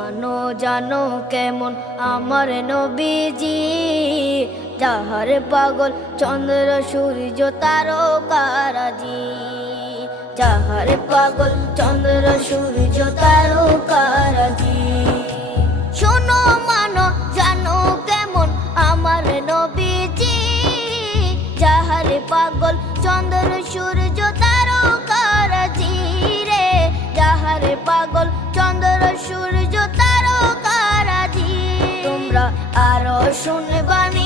মানো জানো কেমন আমার নবীজি, যাহার পাগল চন্দ্র সূর্য তারকারাজি, যাহার পাগল চন্দ্র সূর্য তারকারাজি। শোনো মানো জানো কেমন আমার নবীজি, যাহার পাগল চন্দ্র সূর্য তারকারাজি রে, যাহার পাগল চন্দ্র সূর্য তারকারাজি। তোমরা আরো শুনবানি